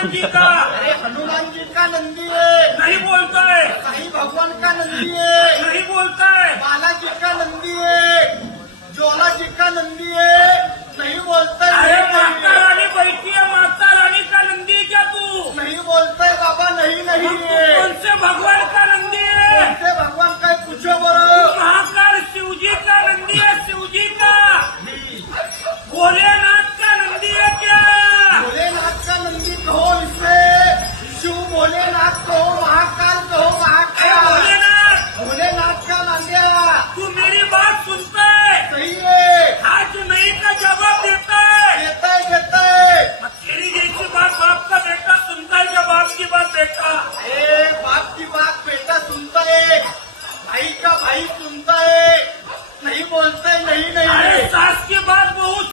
हनुमान जी का? अरे हनुमान जी का नंदी है, नहीं बोलताय, साई भगवान का नंदी है, नहीं बोलताय, बालाजी का नंदी है, ज्वाला जी का नंदी है,